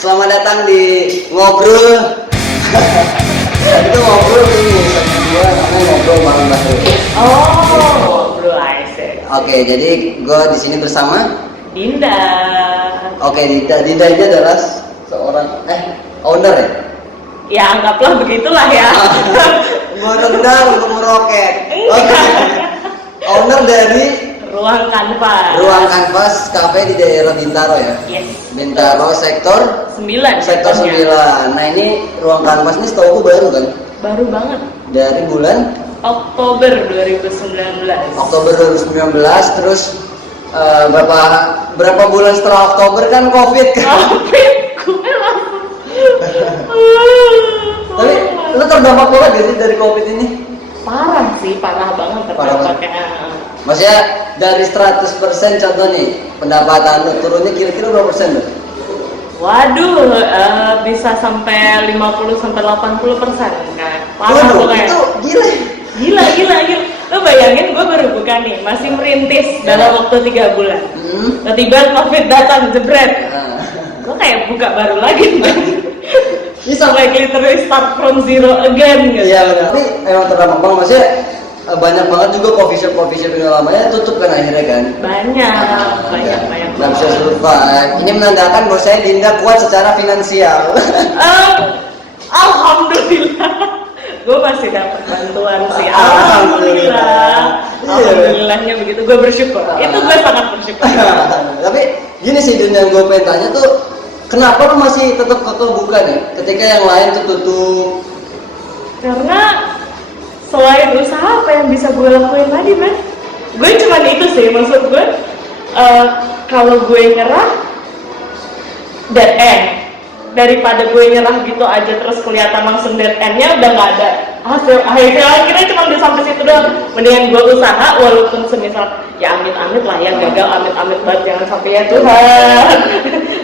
Selamat datang di ngobrol. Itu ngobrol ini segmen gue namanya ngobrol bareng Baru. Oh, ngobrol Aisyah. Oke, jadi gue di sini bersama Dinda. Oke, Dinda ini adalah seorang owner ya. Ya anggaplah begitulah ya. Gue rendah untuk meroket. Oke. Owner dari Ruang Kanvas. Ruang Kanvas Cafe di daerah Bintaro ya. Yes. Bintaro sektor 9. Sektor 9. Nah ini Ruang Kanvas ini setahu gue baru kan? Baru banget. Dari bulan Oktober 2019. Oktober 2019 terus berapa bulan setelah Oktober kan Covid kan? Covid. Gue langsung. Tapi lu terdampak banget gak sih dari Covid ini? Parah sih, parah banget Parah terdampaknya. Maksudnya dari 100% contoh nih pendapatan lu turunnya kira-kira berapa persen tuh? Waduh, bisa sampai 50 sampai 80% kan. Parah Waduh, pokoknya. itu gila. Gila. Lo bayangin gue baru buka nih, masih merintis dalam waktu 3 bulan. Tiba-tiba Covid datang, jebret. Gue kayak buka baru lagi. Ini sampai literally start from zero again gitu. Iya benar. Tapi emang terdampak banget, maksudnya banyak banget juga coffee shop yang lamanya tutup kan akhirnya kan. Banyak. Nggak bisa survive. Ini menandakan bahwa saya Dinda kuat secara finansial. Alhamdulillah. Gue masih dapat bantuan sih. Alhamdulillahnya begitu. Gue bersyukur. Itu gue sangat bersyukur. Tapi gini sih Dinda, yang gue pengen tanya tuh, kenapa lu masih tetap kekeh buka nih ketika yang lain tuh tutup? Karena selain usaha apa yang bisa gue lakuin tadi, men? Gue cuman itu sih, maksud gue kalau gue nyerah dead end, daripada gue nyerah gitu aja terus kelihatan langsung dead endnya udah nggak ada hasil akhirnya cuma di sampai situ doang. Mendingan gue usaha walaupun semisal ya amit-amit lah ya gagal, amit-amit banget, jangan sampai ya Tuhan.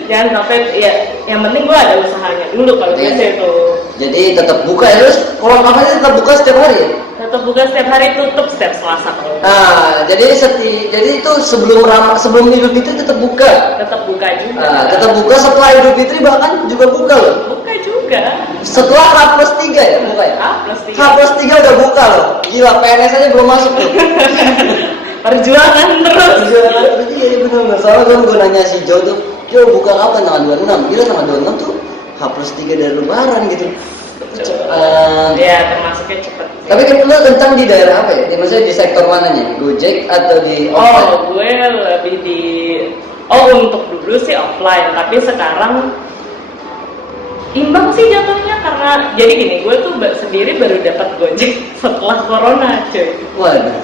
Jangan sampai ya, yang penting gue ada usahanya dulu kalau gitu itu. Jadi tetap buka ya, terus kalau kamarnya tetap buka setiap hari ya? Tetap buka setiap hari, tutup setiap Selasa. Nah, jadi itu sebelum Idul Fitri tetap buka. Tetap buka juga. Nah, tetap buka setelah Idul Fitri bahkan juga buka loh. Buka juga. Setelah H+3 ya buka ya? H+3. H+3 udah buka loh. Gila, PNS aja belum masuk tuh. Perjuangan terus. Iya benar. Soalnya gue nanya si Jo tuh, Jo buka kapan tanggal 26? Gila tanggal 26 tuh H+3 dari Lebaran gitu. Ya termasuknya cepet. Tapi kan lu tentang di daerah apa ya? Maksudnya di sektor mananya? Gojek atau di offline? Oh, gue lebih di untuk dulu sih offline, tapi sekarang imbang sih jatuhnya karena jadi gini, gue tuh sendiri baru dapat Gojek setelah corona, cuy. Waduh.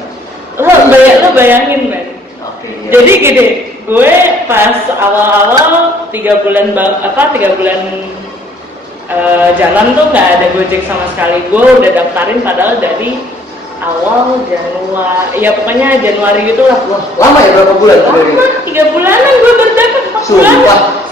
Lo bayangin, men. Oke. Jadi gini, gue pas awal-awal 3 bulan jalan tuh nggak ada Gojek sama sekali. Gue udah daftarin padahal dari awal Januari, ya pokoknya Januari gitu lah. Wah, lama ya berapa bulan? Lama, 3 bulanan gue baru dapet. 4 bulan.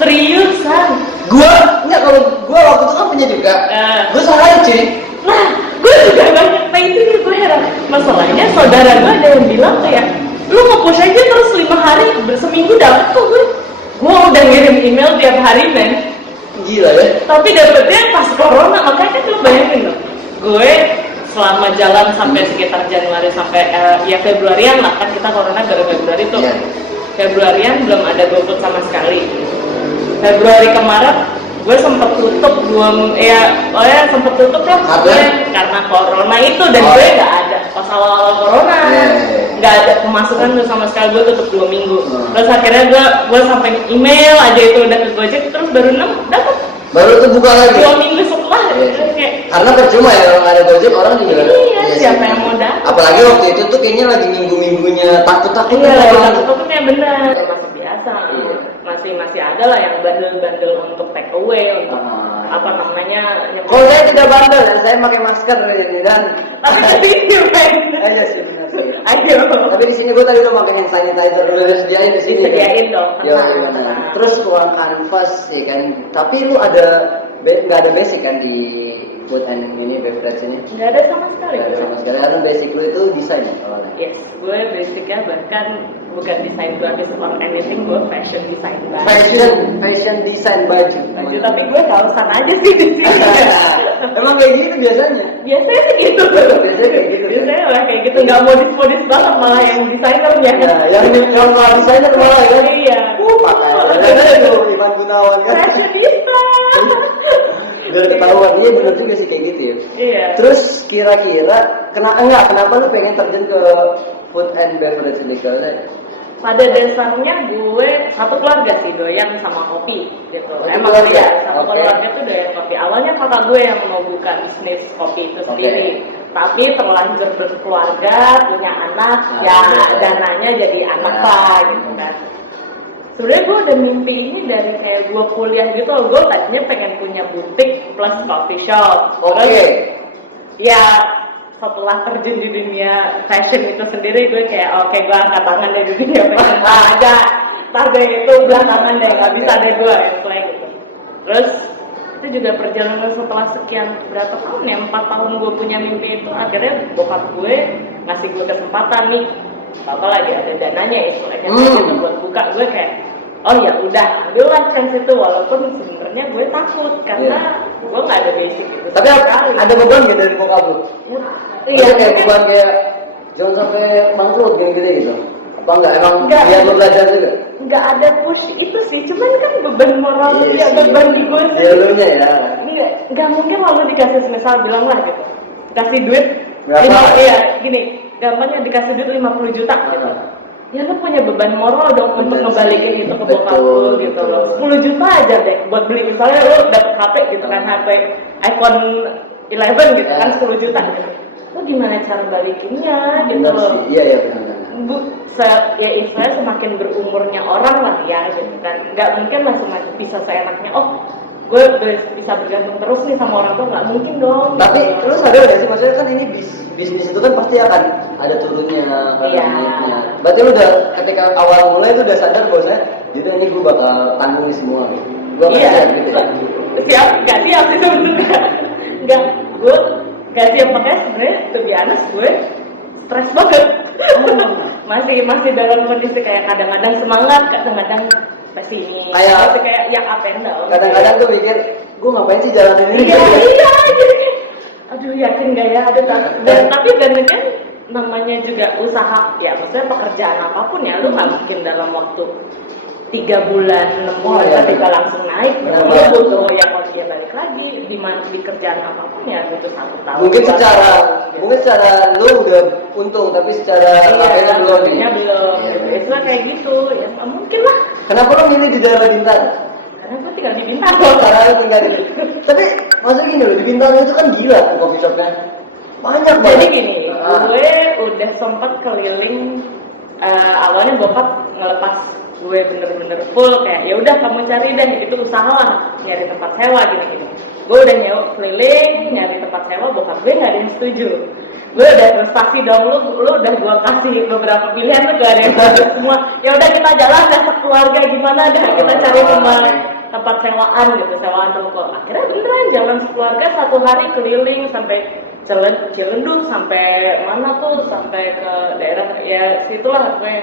Seriusan. Kalau gue waktu itu kan punya juga. Gue salah cuy. Nah, gue juga banyak. Nah itu nih gue heran. Masalahnya saudara gue ada yang bilang kayak, lu nge-push aja terus 5 hari, seminggu dapet kok gue. Gue udah ngirim email tiap hari, men. Gila ya. Tapi dapetnya pas corona, makanya kan lu bayangin loh. Gue selama jalan sampai sekitar Januari sampai Februarian lah, kan kita corona baru Februari tuh. Yeah. Februarian belum ada GoFood sama sekali. Februari kemarin gue sempet tutup sempet tutup lah gue karena corona itu, dan gue nggak ada pas awal corona nggak ada pemasukan tuh sama sekali. Gue tutup 2 minggu. Terus akhirnya gue sampai email aja itu udah ke Gojek, terus baru dapat baru tuh buka lagi 2 minggu setelah. Kayak karena percuma ya kalau nggak ada Gojek orang juga. Iya, siapa yang mau datang? Apalagi waktu itu tuh kayaknya lagi minggu-minggunya takut-takut. Iya, lagi takut-takutnya benar. Masih biasa. Masih ada lah yang bandel-bandel untuk take away, untuk apa namanya. Kalau saya tidak bandel, saya pakai masker ini dan. Tapi Ayo sih benar sih. ayo. Tapi di sini gue tadi udah pakai hand sanitizer udah disediain di sini. Disediain dong. Terus ruang kanvas ya kan. Tapi lu ada nggak ada basic kan di food and ini beverage ini? Nggak ada sama sekali. Nggak ada sama sekali. Karena basic lu itu desain ya awalnya. Yes, gue basicnya bahkan bukan desain grafis or anything, gue fashion design Fashion design baju. Tapi gue kausan aja sih di sini. Emang kayak gitu biasanya? Biasanya sih gitu. Biasanya kayak gitu. Biasanya lah kayak gitu, nggak modis banget malah yang desainernya. Nah, yang malah desainer malah kan? Iya. Pakai itu Ivan Gunawan kan? Fashion design. Udah ketahuan, iya bener juga sih kayak gitu ya. Iya. Terus kira-kira kenapa lu pengen terjun ke food and beverage legal? Pada dasarnya gue satu keluarga sih doyan sama kopi gitu. Emang keluarga? ya satu Oke. keluarga tuh doyan kopi. Awalnya kakak gue yang mau buka bisnis kopi itu sendiri. Tapi terlanjur berkeluarga, punya anak, ya dananya jadi anak lah gitu kan. Sebenarnya gue udah mimpi ini dari kayak gue kuliah gitu. Gue tadinya pengen punya butik plus coffee shop. Oke. Ya setelah terjun di dunia fashion itu sendiri, gue kayak oke, gue angkat tangan dari dunia fashion aja. Target itu belakangan deh, nggak bisa deh gue kayak gitu. Terus itu juga perjalanan setelah sekian berapa tahun ya, 4 tahun gue punya mimpi itu, akhirnya bokap gue ngasih gue kesempatan nih, apa lagi ada dananya istilahnya gitu buat buka. Gue kayak oh ya udah ambillah chance itu, walaupun sebenarnya gue takut karena gue nggak ada basic gitu. Tapi ada beban gitu dari bokap lu? Iya, kayak beban kayak jangan sampai bangkrut gitu. Apa enggak emang dia mau belajar juga? Enggak ada push itu sih, cuman kan beban moral dia, beban di gue sih. Dia lunya ya. Enggak mungkin lalu dikasih misal bilang lah gitu, kasih duit berapa? Iya gini, gampangnya dikasih duit 50 juta gitu. Ya lu punya beban moral dong untuk ngebalikin itu ke bokap lu gitu loh. 10 juta aja deh buat beli, misalnya lu dapet HP gitu kan, HP iPhone 11 gitu kan 10 juta gitu. Lu gimana cara balikinnya gitu loh. Iya benar. Ya istilahnya semakin berumurnya orang lah ya gitu kan. Nggak mungkin lah bisa seenaknya gue bisa bergantung terus nih sama orang tua, nggak mungkin dong. Tapi lu sadar gak sih, maksudnya kan ini bisnis itu kan pasti akan ada turunnya, naiknya. Berarti lu udah ketika awal mulai lu udah sadar bahwasanya gitu ini gue bakal tanggung ini semua gitu. Gue gitu. Siap sih sebenarnya. Nggak, gue nggak siap, makanya sebenarnya terbiasa gue stres banget. masih dalam kondisi kayak kadang-kadang semangat, kadang-kadang pesimis, kayak ya up and down. Kadang-kadang tuh mikir, gue ngapain sih jalanin ini? Iya, jadi aduh yakin gak ya ada tapi kan namanya juga usaha ya, maksudnya pekerjaan apapun ya, lu nggak mungkin dalam waktu 3 bulan 6 bulan ketika langsung naik. Lu butuh ya kalau dia balik lagi di kerjaan apapun ya butuh 1 tahun. Mungkin secara lu udah untung, tapi secara akhirnya belum. Itu kayak gitu ya, mungkin lah. Kenapa lu milih di daerah Bintaro? Karena gue tinggal di Bintaro. Tapi maksudnya gini loh, di Bintaro itu kan gila tuh coffee shopnya. Banyak banget. Jadi gini, gue udah sempat keliling. Awalnya bokap ngelepas gue bener-bener full kayak ya udah kamu cari deh, itu usaha lah, nyari tempat sewa gini. Gue udah nyewa keliling nyari tempat sewa, bokap gue nggak ada yang setuju. Gue udah frustasi dong, lu udah gue kasih beberapa pilihan tuh gak ada yang setuju semua. Ya udah kita jalan deh keluarga gimana deh, kita cari tempat sewaan gitu, sewaan toko. Akhirnya beneran jalan sekeluarga 1 hari keliling sampai Cilendu, sampai mana tuh, sampai ke daerah ya situlah gue.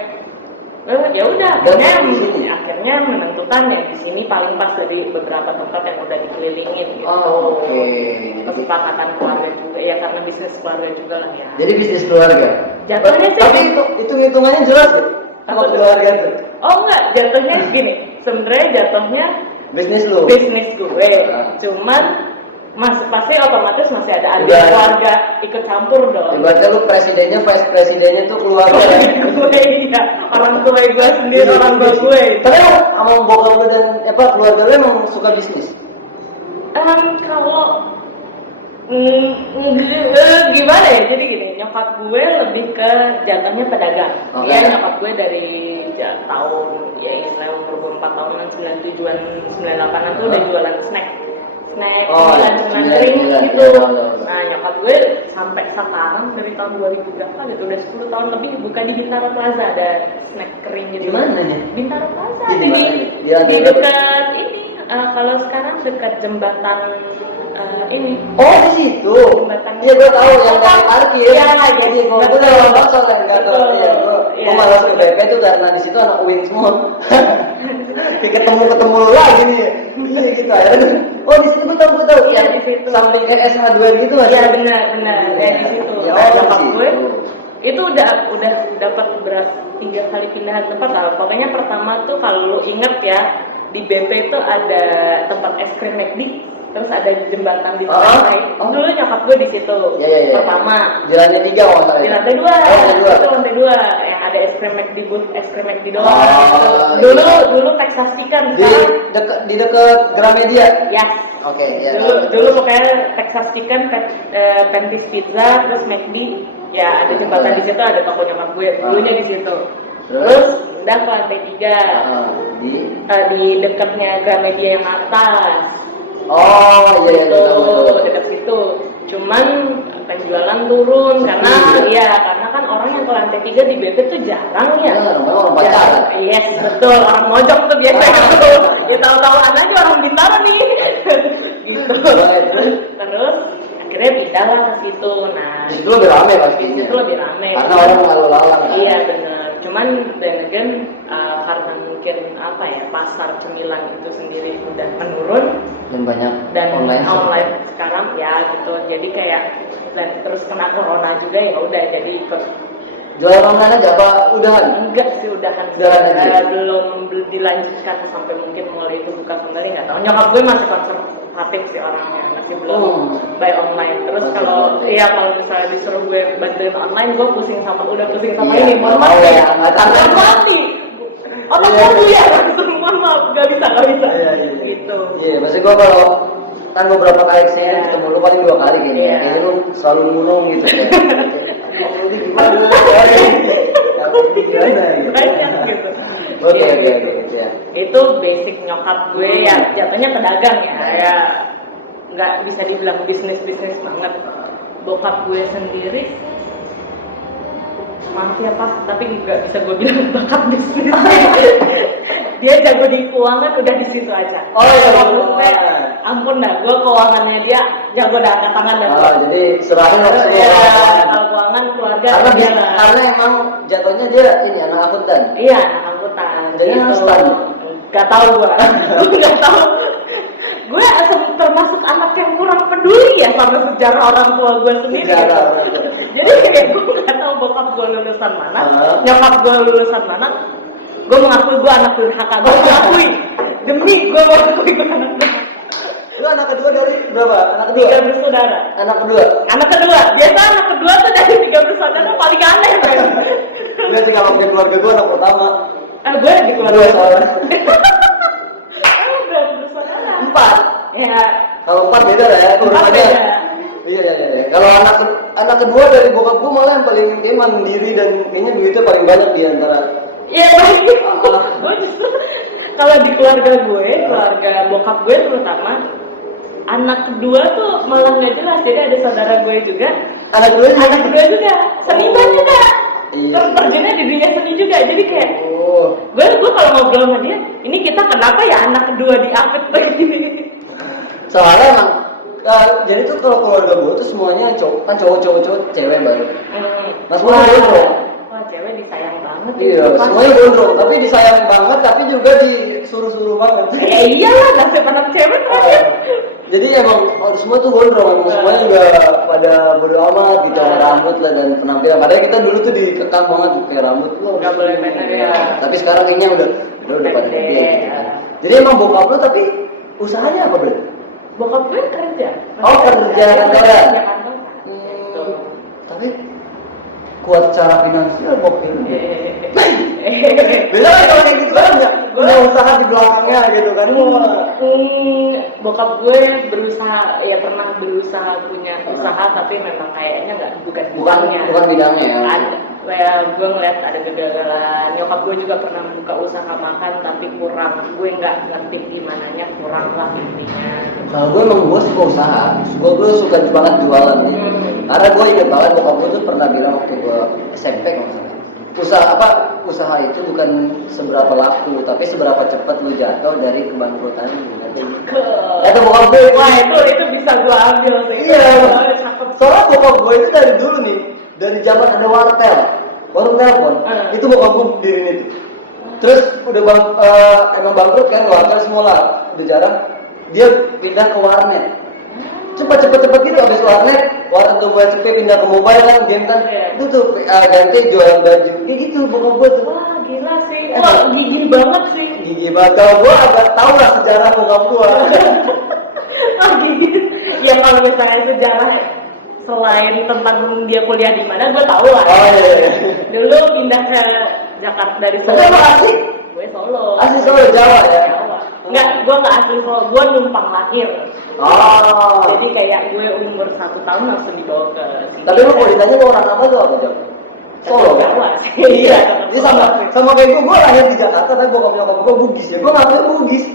Ya udah akhirnya menentukan ya di sini paling pas dari beberapa tempat yang udah dikelilingin gitu. Kesepakatan keluarga juga ya, karena bisnis keluarga juga lah ya. Jadi bisnis keluarga. Jatuhnya sih. Tapi itu hitungannya jelas ya? Sama keluarga itu. Oh enggak, jatuhnya gini. Sebenarnya jatuhnya bisnis lu. Bisnis gue. Cuman pasti otomatis masih ada andil keluarga ikut campur dong. Berarti lu presidennya, vice presidennya tuh keluarga. Gue iya, orang tua gue sendiri, orang tua gue. Tapi sama bokap lu dan keluarga lu emang suka bisnis? Kalau gimana ya, jadi gini, nyokap gue lebih ke jatuhnya pedagang. Ya nyokap gue dari tahun ya istilahnya umur 4 tahunan, 97-an 98-an tuh udah jualan snack jualan kering gitu. Nah nyokap gue sampai sekarang dari tahun 2000 berapa gitu, udah 10 tahun lebih buka di Bintaro Plaza, ada snack kering gitu. Di mana nih? Bintaro Plaza, di dekat ini. Kalau sekarang dekat jembatan ini. Oh di situ. Jembatan. Iya gue tahu yang dari parkir. Iya, Jadi gue betul. udah bakso kan nggak tahu. Betul. Iya Iya. gue malas ke BP tuh karena di situ anak UIN semua. ketemu lagi nih. Iya gitu. Akhirnya oh di situ gue tahu. Iya di situ. Samping SH 2 gitu nggak sih? Iya benar. Ya di situ. Ya, Nah, di nyokap situ. gue itu udah dapat berat 3 kali pindahan tempat lah. Pokoknya pertama tuh kalau lu inget ya, di BP itu ada tempat es krim McD, terus ada jembatan di lantai. Dulu nyokap gue di situ. Iya. Pertama. Di lantai 3 kalau nggak salah. Di lantai 2. Itu lantai 2 yang ada es krim McD, es krim McD doang. Dulu Texas Chicken. Di dekat Gramedia. Yes. Oke, ya. Dulu pokoknya Texas Chicken, Pentis Pizza, terus McD. Ya ada jembatan di situ, ada toko nyokap gue. Dulunya di situ. Terus udah ke lantai 3. Di dekatnya Gramedia yang atas. Oh iya betul. Dekat situ. Cuman penjualan turun karena kan orang yang ke lantai 3 di BP tuh jarang ya. Orang pacaran. Yes, betul. Orang mojok tuh biasanya tuh. Ya tahu-tahuan aja orang Bintaro nih. Gitu. Terus akhirnya pindah lah ke situ. Nah, itu lebih rame pasti. Itu lebih rame. Karena orang lalu lalang. Iya benar. Cuman dan again karena mungkin apa ya, pasar cemilan itu sendiri udah menurun dan banyak dan online sekarang ya gitu. Jadi kayak dan terus kena corona juga ya udah jadi ikut. Jualan online aja apa udahan? Enggak sih udahan. Belum dilanjutkan sampai mungkin mulai itu buka kembali, nggak tahu. Nyokap gue masih konservatif sih orangnya, masih belum buy online. Terus kalau misalnya disuruh gue bantuin online, gue udah pusing sama ini. Mohon maaf ya, nggak mati. Otak gue ya langsung mohon maaf, nggak bisa. Gitu. Iya, maksud gue kalau kan beberapa kali sih ketemu lu paling 2 kali kayaknya. Jadi lu selalu ngomong gitu ya. Banyak gitu. Oke. Itu basic nyokap gue ya, jatuhnya pedagang ya nggak bisa dibilang bisnis banget. Bokap gue sendiri maaf ya Pak, tapi nggak bisa gue bilang bakat bisnis. Dia jago di keuangan, udah di situ aja. Oh iya, ampun dah, gue keuangannya dia jago dah, angkat tangan dah. Jadi serahin lah semua keuangan keluarga. Karena emang jatuhnya dia ini anak akuntan. Iya, anak akuntan. Jadi anak Gak tahu gue, nggak tahu. Gue termasuk anak yang kurang peduli ya sama sejarah orang tua gue sendiri. Jadi kayak gue nggak tahu bokap gue lulusan mana, nyokap gue lulusan mana. Gue mengakui gue anak durhaka. Gue mengakui demi gue mengakui gue anak durhaka. Lu anak kedua dari berapa? Anak kedua? 3 bersaudara. Anak kedua. Biasa anak kedua tuh dari 3 bersaudara paling aneh kan. Udah sih kalau punya keluarga gue anak pertama. Gue di keluarga soalnya. Berapa bersaudara? 4. Ya. Kalau 4 beda lah ya urutannya. Iya. Kalau anak kedua dari bokap gue malah yang paling kayak mandiri dan kayaknya duitnya paling banyak di antara. Iya baik. Gue justru kalau di keluarga bokap gue terutama anak kedua tuh malah nggak jelas. Jadi ada saudara gue juga. Anak kedua juga. Seniman juga. Terjunnya di dunia seni juga. Jadi kayak gue kalau ngobrol sama dia, ini kita kenapa ya anak kedua diapit begini? Soalnya emang jadi tuh kalau keluarga gue tuh semuanya cowok cewek baru. Mas gue gondrong. Wah cewek disayang banget. Iya, semuanya gondrong, tapi disayang banget, tapi juga disuruh-suruh banget. Ya iyalah, nasib anak cewek kan. Jadi emang semua tuh gondrong, semuanya juga pada bodo amat gitu, rambut lah dan penampilan. Padahal kita dulu tuh dikekang banget kayak rambut lo. Gak boleh pendek ya. Tapi sekarang kayaknya udah pada gede. Jadi emang bokap lo tapi usahanya apa bro? Bokap gue kerja. Kerja kantoran. Tapi kuat secara finansial bokap ini. Beda kan kalau kayak gitu kan punya usaha di belakangnya gitu kan. Bokap gue pernah berusaha punya usaha tapi memang kayaknya bukan bidangnya ya. Gue ngeliat ada kegagalan. Nyokap gue juga pernah buka usaha makan tapi kurang. Gue nggak ngerti gimananya, kurang lah intinya. Kalau gue suka usaha. Gue suka banget jualan gitu. Karena gue inget banget bokap gue tuh pernah bilang waktu gue SMP usaha itu bukan seberapa laku, tapi seberapa cepat lu jatuh dari kebangkrutan. Itu bokap gue. Wah itu bisa bisa gue ambil sih. Iya. Cakep. Soalnya bokap gue itu dari dulu nih, dari zaman ada wartel, warung telepon, itu bokap gue berdiri itu. Terus udah emang bangkrut kan, wartel semua lah, udah jarang. Dia pindah ke warnet. Cepet gitu habis warnet tuh mulai cepet pindah ke mobile kan, game kan. Itu tuh ganti jualan baju. Kayak gitu bokap gue tuh. Wah gila sih, wah gigi banget sih. Gigi banget. Kalau gue agak tahu lah sejarah bokap gue. Wah gigi. Ya kalau misalnya sejarah selain tentang dia kuliah di mana, gue tahu lah. Oh iya. Dulu pindah ke Jakarta dari Solo. Tapi asli? Gue Solo. Asli Solo, Jawa ya? Jawa. Enggak, gue nggak asli Solo, gue numpang lahir. Oh. Jadi kayak gue umur 1 tahun langsung dibawa ke sini. Tapi lu kalau ditanya lu orang apa tuh apa Jawa? Solo. Jawa sih. Iya. Ini sama kayak gue lahir di Jakarta, tapi bokap nyokap gue Bugis ya. Gue ngakuin Bugis.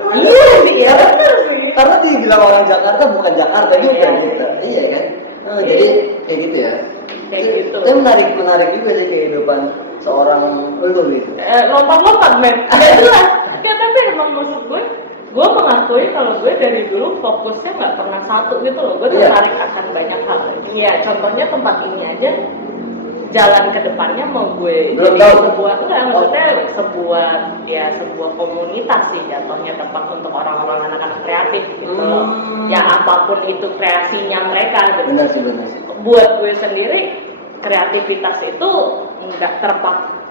Iya sih, ya benar sih. Karena dibilang orang Jakarta bukan Jakarta juga Iya. gitu. Iya kan? Jadi kayak gitu ya. Kayak gitu. Tapi menarik juga sih kehidupan seorang lu gitu. Lompat-lompat men. Gak jelas. Ya tapi emang maksud gue mengakui kalau gue dari dulu fokusnya nggak pernah satu gitu loh. Gue tertarik akan banyak hal. Ya contohnya tempat ini aja, jalan ke depannya mau gue Belum jadi tahu. maksudnya sebuah komunitas sih jatuhnya, tempat untuk orang-orang anak-anak kreatif gitu loh. Ya apapun itu kreasinya mereka gitu. Benar sih. Buat gue sendiri kreativitas itu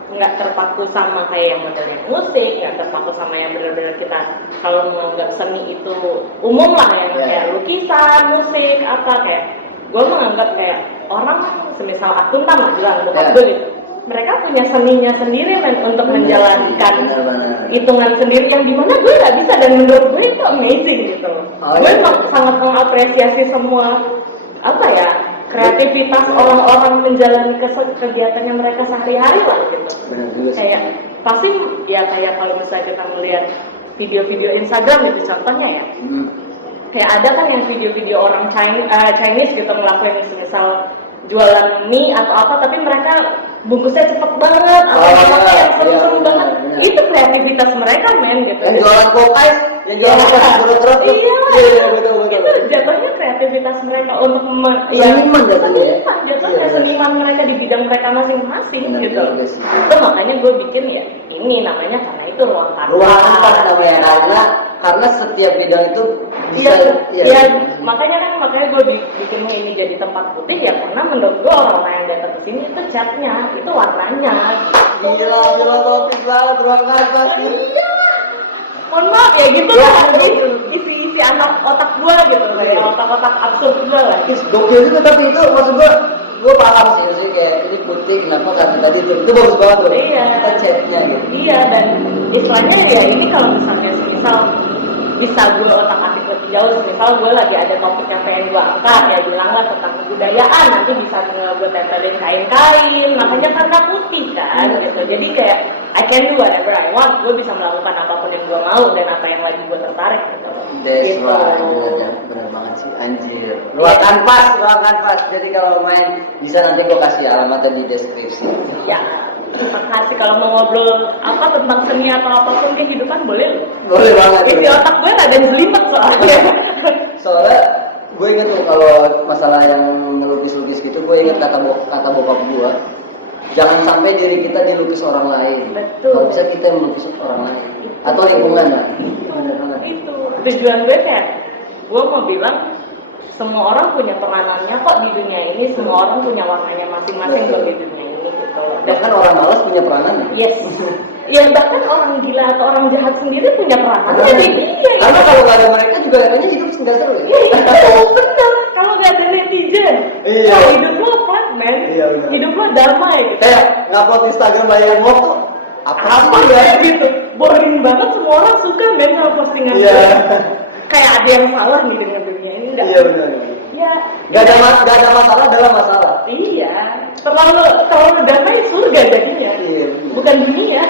nggak terpaku sama kayak yang modelnya musik, nggak terpaku sama yang benar-benar kita kalau menganggap seni itu umum lah yang kayak lukisan, musik, apa kayak gue menganggap kayak orang semisal akuntan lah bilang bukan gue gitu. Mereka punya seninya sendiri untuk menjalankan hitungan sendiri yang dimana gue nggak bisa, dan menurut gue itu amazing gitu. Gue sangat mengapresiasi semua kreativitas orang-orang menjalani kegiatannya mereka sehari-hari lah gitu. Kayak pasti ya kayak kalau misalnya kita melihat video-video Instagram gitu contohnya ya. Kayak ada kan yang video-video orang Chinese gitu ngelakuin misal jualan mie atau apa, tapi mereka bungkusnya cepet banget atau apa yang seru-seru banget. Itu kreativitas mereka men gitu. Yang jualan kokai, yang jualan terus. Iya, betul. Itu jatuhnya kreativitas mereka untuk seniman mereka di bidang mereka masing-masing gitu. Itu makanya gue bikin ya ini namanya karena itu ruang kanvas namanya, karena setiap bidang itu bisa. Makanya gue bikin ini jadi tempat putih ya karena menurut gue orang-orang yang datang ke sini itu catnya, itu warnanya. Gila filosofis banget ruang kanvas. Mohon maaf ya gitu lah, isi anak otak gue gitu, kayak otak-otak absurd gue lah. Gokil juga, tapi itu maksud gue paham sih kayak ini putih kenapa tadi itu bagus banget bro. Iya. Kita chatnya gitu. Iya, dan istilahnya ya ini kalau misalnya bisa gue otak atik lebih jauh, misal gue lagi ada topik yang pengen gue angkat ya bilanglah tentang kebudayaan, nanti bisa gue tempelin kain-kain, makanya karena putih kan gitu. Jadi kayak I can do whatever I want, gue bisa melakukan apapun yang gue mau dan apa yang lagi gue tertarik gitu. That's right, bener banget sih anjir. Ruang kanvas. Jadi kalau main bisa nanti gue kasih alamatnya di deskripsi. Ya. Terima kasih. Kalau mau ngobrol apa tentang seni atau apapun kehidupan boleh banget. Di otak gue ada jelimet soalnya gue inget tuh kalau masalah yang ngelukis gitu, gue inget kata bokap gue, jangan sampai diri kita dilukis orang lain. Betul. Kalau bisa kita yang melukis orang lain atau lingkungan lah. Itu tujuan gue kayak gue mau bilang semua orang punya peranannya kok di dunia ini, semua orang punya warnanya masing-masing bagi dunia ini gitu. Dan kan orang malas punya peranan. Yes. Ya bahkan orang gila atau orang jahat sendiri punya peranannya. Iya. Karena kalau nggak ada mereka juga katanya hidup nggak seru. Iya benar. Kalau nggak ada netizen, hidup lo fun man. Hidup lo damai gitu. Kayak ngupload Instagram bayangan motor. Apa ya gitu. Boring banget, semua orang suka men sama postingan. Kayak ada yang salah nih dengan dunia ini. Iya benar. Ya. Gak ada masalah dalam masalah. Iya. Terlalu damai surga jadinya. Iya. Bukan dunia.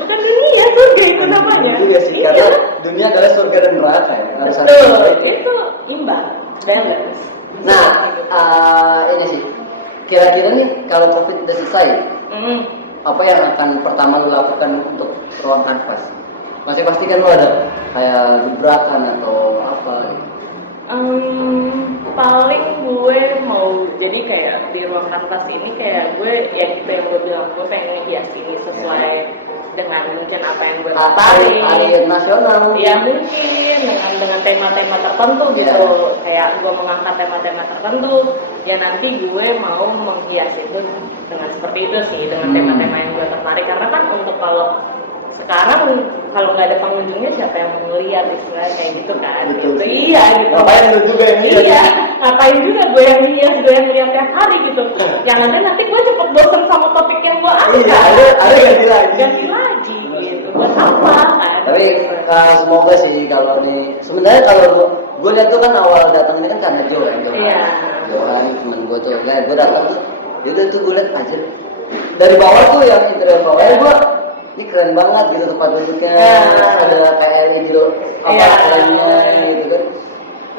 Bukan dunia, surga itu namanya. Iya sih, karena dunia adalah surga dan neraka ya. Harus itu imbang, balance. Nah, ini sih. Kira-kira nih kalau COVID udah selesai, apa yang akan pertama lo lakukan untuk ruang kanvas? Masih pasti kan lo ada kayak gebrakan atau apa gitu. ruang kanvas ini kayak gue ya gitu yang gue bilang, gue pengen ngehias ini sesuai dengan mungkin apa yang gue hari nasional ya mungkin dengan tema-tema tertentu gitu kayak gue mengangkat tema-tema tertentu ya nanti gue mau menghias itu dengan seperti itu sih dengan tema-tema yang gue tertarik karena kan untuk kalau sekarang kalau nggak ada pengunjungnya siapa yang mau ngeliat istilahnya kayak gitu kan betul gitu. Iya gitu ngapain lu juga yang iya ngapain juga gue yang lihat gue yang lihat tiap hari gitu yang nanti gue cepet bosan sama topik yang gue angkat iya ada ganti lagi gitu buat apa kan tapi semoga sih kalau nih sebenarnya kalau gue lihat tuh kan awal datang ini kan karena Johan temen gue tuh gue datang tuh itu tuh gue lihat aja dari bawah tuh yang interior bawahnya gue ini keren banget gitu tempat duduknya ada kayak gitu lainnya gitu kan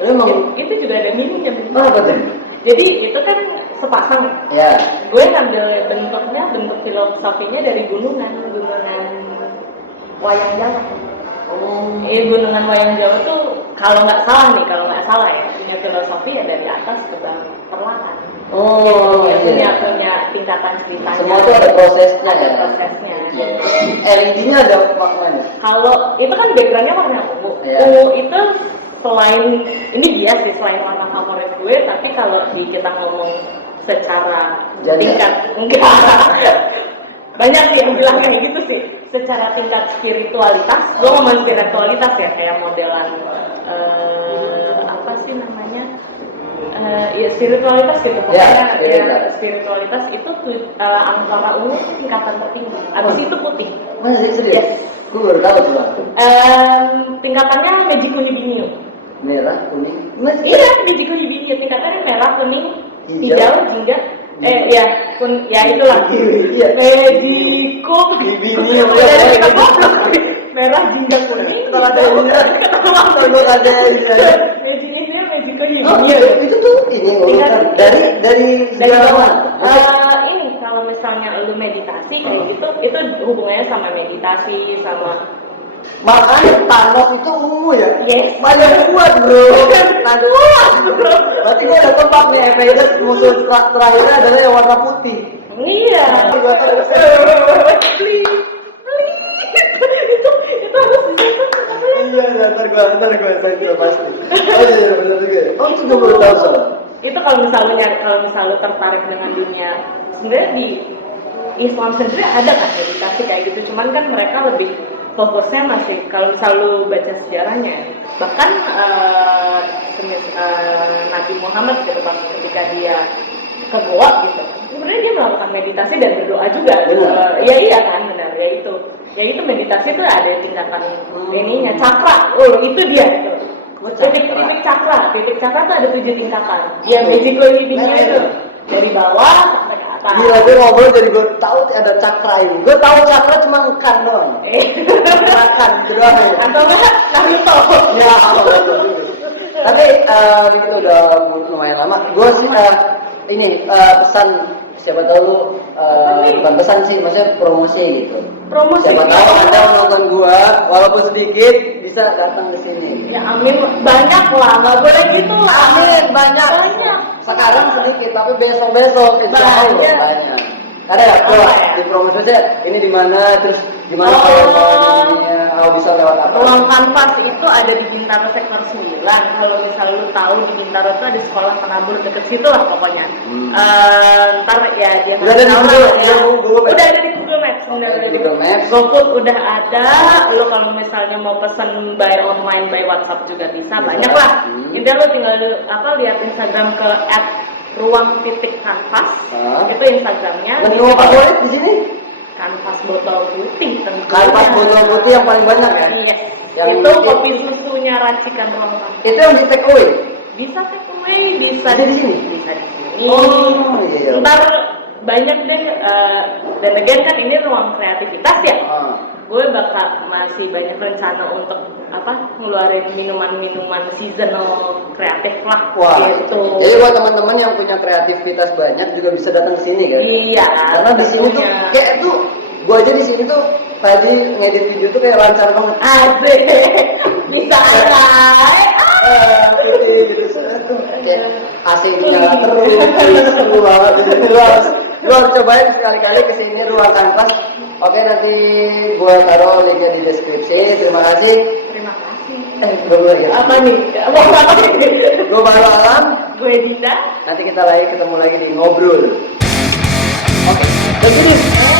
emang itu juga ada mininya apa tuh jadi itu kan sepasang ya gue ngambil bentuk filosofinya dari gunungan wayang Jawa gunungan wayang Jawa tuh kalau nggak salah ya punya filosofi ya dari atas ke bawah perlahan punya tingkatan ceritanya semua tuh ada prosesnya LED-nya ada maknanya kalau itu kan backgroundnya warna ungu itu selain ini dia sih selain warna favorit gue tapi kalau kita ngomong secara tingkat enggak banyak sih yang bilang kayak gitu sih secara tingkat spiritualitas gue ngomong spiritualitas ya kayak modelan apa sih namanya ya spiritualitas gitu pokoknya spiritualitas itu antara ungu tingkatan tertinggi abis itu putih masih serius gue baru tahu tuh tingkatannya Magico Hibinio merah kuning iya Magico Hibinio tingkatannya merah kuning hijau jingga ya itulah Magico Hibinio merah jingga kuning Magico Hibinio itu tuh ini dari bawah ini kalau misalnya lu meditasi kayak gitu itu hubungannya sama meditasi sama makanya Thanos itu ungu ya yes banyak kuat bro berarti gue udah tebak nih Avengers musuh terakhirnya adalah yang warna putih iya itu harus iya ntar gue saya pasti iya benar juga itu gue baru tahu soalnya itu kalau misalnya tertarik dengan dunia sebenarnya di Islam sendiri ada kan meditasi kayak gitu cuman kan mereka lebih fokusnya masih kalau misal lu baca sejarahnya bahkan Nabi Muhammad gitu pas ketika dia ke Goa gitu sebenarnya dia melakukan meditasi dan berdoa juga iya kan benar ya itu meditasi tuh ada tingkatan ininya cakra itu dia gitu. titik cakra tuh ada 7 tingkatan ya Magico Hibinio itu dari bawah sampai ke atas gila gue ngobrol jadi gue tahu ada cakra ini gue tahu cakra cuma kan doang makan gitu doang ya atau enggak Naruto ya tapi itu udah lumayan lama gue sih ini pesan siapa tahu lu bukan pesan sih maksudnya promosi gitu siapa tahu anda menonton gue walaupun sedikit bisa datang ke sini ya amin banyak lah nggak boleh gitu lah amin banyak sekarang sedikit tapi besok insya Allah banyak ada ya di promosinya ini di mana terus gimana kalau bisa lewat apa ruang kanvas itu ada di Bintaro sektor 9 kalau misal lu tahu di Bintaro itu ada sekolah penabur deket situ lah pokoknya ntar ya dia udah ada di udah ada di Google Maps GoFood udah ada lu kalau misalnya mau pesen by online by WhatsApp juga bisa banyak lah intinya lu tinggal lihat Instagram ke @ruang.kanvas itu Instagramnya menu favorit di sini kanvas botol putih tentunya. Kanvas botol putih yang paling banyak ya? Yes. Yang itu kopi susunya racikan ruang kanvas. Itu yang di take away? Bisa take away, bisa di sini? Bisa di sini. Oh iya. Ntar banyak deh, dan again kan ini ruang kreativitas ya. Gue bakal masih banyak rencana untuk ngeluarin minuman-minuman seasonal kreatif lah. Wah, gitu. Jadi buat teman-teman yang punya kreativitas banyak juga bisa datang ke sini kan? Iya. Karena di sini tuh kayak itu, gue aja di sini tuh tadi ngedit video tuh kayak lancar banget. Asik. Bisa aja. Gitu. AC-nya terus seru banget. Lu harus cobain sekali-kali kesini ruang kanvas. Oke, nanti gua taruh linknya di deskripsi. Terima kasih. Terima kasih. Belum lagi. Apa nih? Mau apa nih? Gua Baru Alam. Gue Dinda. Nanti kita ketemu lagi di ngobrol. Oke, begini.